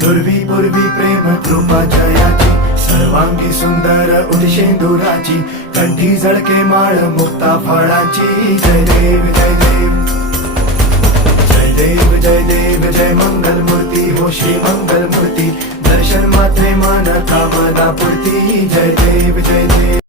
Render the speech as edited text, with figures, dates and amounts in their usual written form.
दुर्वी पूर्वी प्रेम कृपा जयाची, सर्वांगी सुंदर उदिशेंदुराची, कंठी झळके माळ मुक्ता फळाची. जय देव जय देव जय देव जय देव जय मंगल मूर्ती हो श्री मंगल मूर्ती, दर्शन मात्रे मन कामना पूर्ती. जय देव जय देव.